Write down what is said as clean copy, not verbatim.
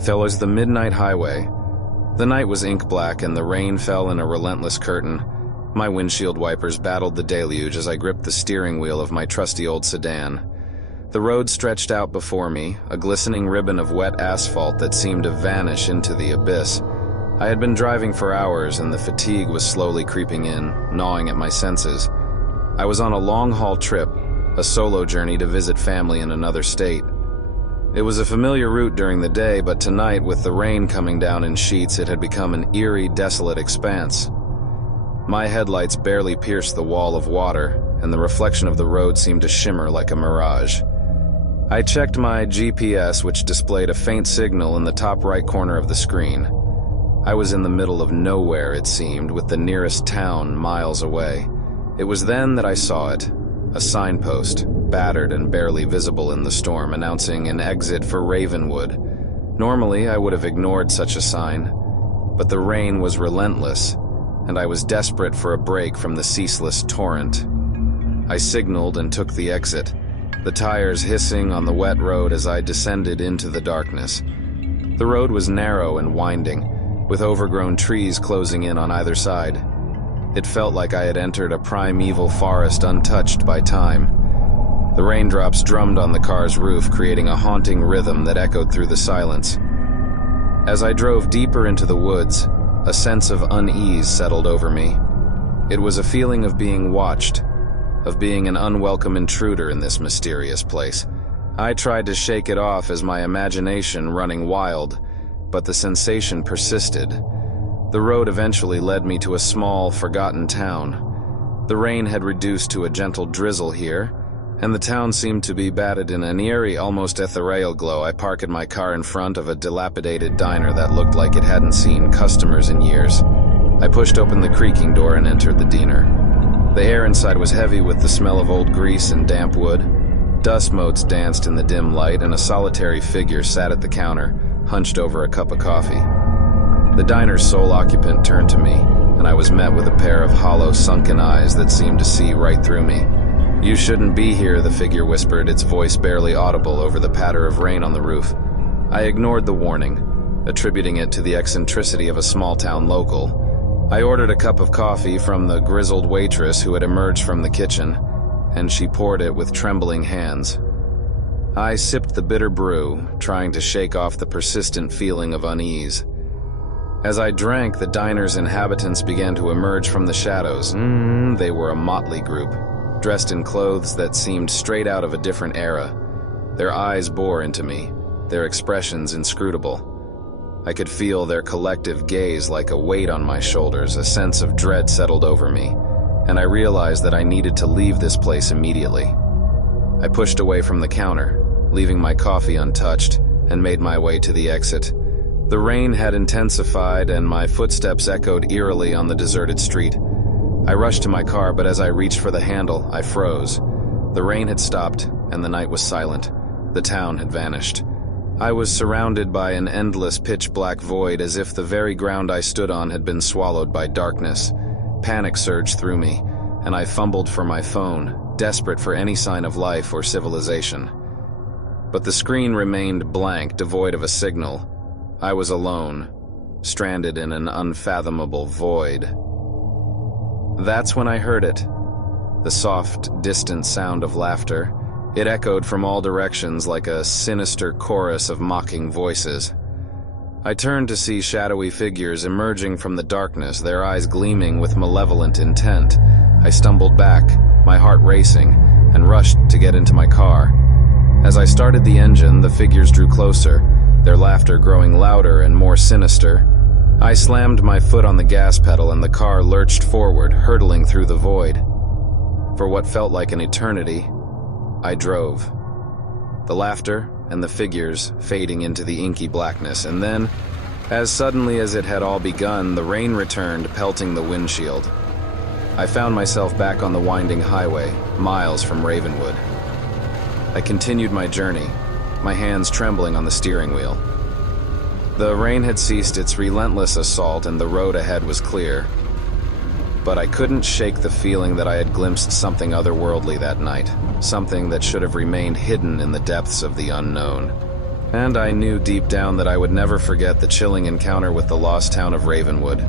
Follows the midnight highway. The night was ink black and the rain fell in a relentless curtain. My windshield wipers battled the deluge as I gripped the steering wheel of my trusty old sedan. The road stretched out before me, a glistening ribbon of wet asphalt that seemed to vanish into the abyss. I had been driving for hours and the fatigue was slowly creeping in, gnawing at my senses. I was on a long-haul trip, a solo journey to visit family in another state. It was a familiar route during the day, but tonight, with the rain coming down in sheets, it had become an eerie, desolate expanse. My headlights barely pierced the wall of water, and the reflection of the road seemed to shimmer like a mirage. I checked my GPS, which displayed a faint signal in the top right corner of the screen. I was in the middle of nowhere, it seemed, with the nearest town miles away. It was then that I saw it, a signpost, battered and barely visible in the storm, announcing an exit for Ravenwood. Normally, I would have ignored such a sign, but the rain was relentless, and I was desperate for a break from the ceaseless torrent. I signaled and took the exit, the tires hissing on the wet road as I descended into the darkness. The road was narrow and winding, with overgrown trees closing in on either side. It felt like I had entered a primeval forest untouched by time. The raindrops drummed on the car's roof, creating a haunting rhythm that echoed through the silence. As I drove deeper into the woods, a sense of unease settled over me. It was a feeling of being watched, of being an unwelcome intruder in this mysterious place. I tried to shake it off as my imagination running wild, but the sensation persisted. The road eventually led me to a small, forgotten town. The rain had reduced to a gentle drizzle here, and the town seemed to be bathed in an eerie, almost ethereal glow. I parked my car in front of a dilapidated diner that looked like it hadn't seen customers in years. I pushed open the creaking door and entered the diner. The air inside was heavy with the smell of old grease and damp wood. Dust motes danced in the dim light, and a solitary figure sat at the counter, hunched over a cup of coffee. The diner's sole occupant turned to me, and I was met with a pair of hollow, sunken eyes that seemed to see right through me. "You shouldn't be here," the figure whispered, its voice barely audible over the patter of rain on the roof. I ignored the warning, attributing it to the eccentricity of a small-town local. I ordered a cup of coffee from the grizzled waitress who had emerged from the kitchen, and she poured it with trembling hands. I sipped the bitter brew, trying to shake off the persistent feeling of unease. As I drank, the diner's inhabitants began to emerge from the shadows. They were a motley group, dressed in clothes that seemed straight out of a different era. Their eyes bore into me, their expressions inscrutable. I could feel their collective gaze like a weight on my shoulders. A sense of dread settled over me, and I realized that I needed to leave this place immediately. I pushed away from the counter, leaving my coffee untouched, and made my way to the exit. The rain had intensified, and my footsteps echoed eerily on the deserted street. I rushed to my car, but as I reached for the handle, I froze. The rain had stopped, and the night was silent. The town had vanished. I was surrounded by an endless pitch-black void, as if the very ground I stood on had been swallowed by darkness. Panic surged through me, and I fumbled for my phone, desperate for any sign of life or civilization. But the screen remained blank, devoid of a signal. I was alone, stranded in an unfathomable void. That's when I heard it. The soft, distant sound of laughter. It echoed from all directions like a sinister chorus of mocking voices. I turned to see shadowy figures emerging from the darkness, their eyes gleaming with malevolent intent. I stumbled back, my heart racing, and rushed to get into my car. As I started the engine, the figures drew closer, their laughter growing louder and more sinister. I slammed my foot on the gas pedal and the car lurched forward, hurtling through the void. For what felt like an eternity, I drove. The laughter and the figures fading into the inky blackness, and then, as suddenly as it had all begun, the rain returned, pelting the windshield. I found myself back on the winding highway, miles from Ravenwood. I continued my journey, my hands trembling on the steering wheel. The rain had ceased its relentless assault and the road ahead was clear. But I couldn't shake the feeling that I had glimpsed something otherworldly that night, something that should have remained hidden in the depths of the unknown. And I knew deep down that I would never forget the chilling encounter with the lost town of Ravenwood.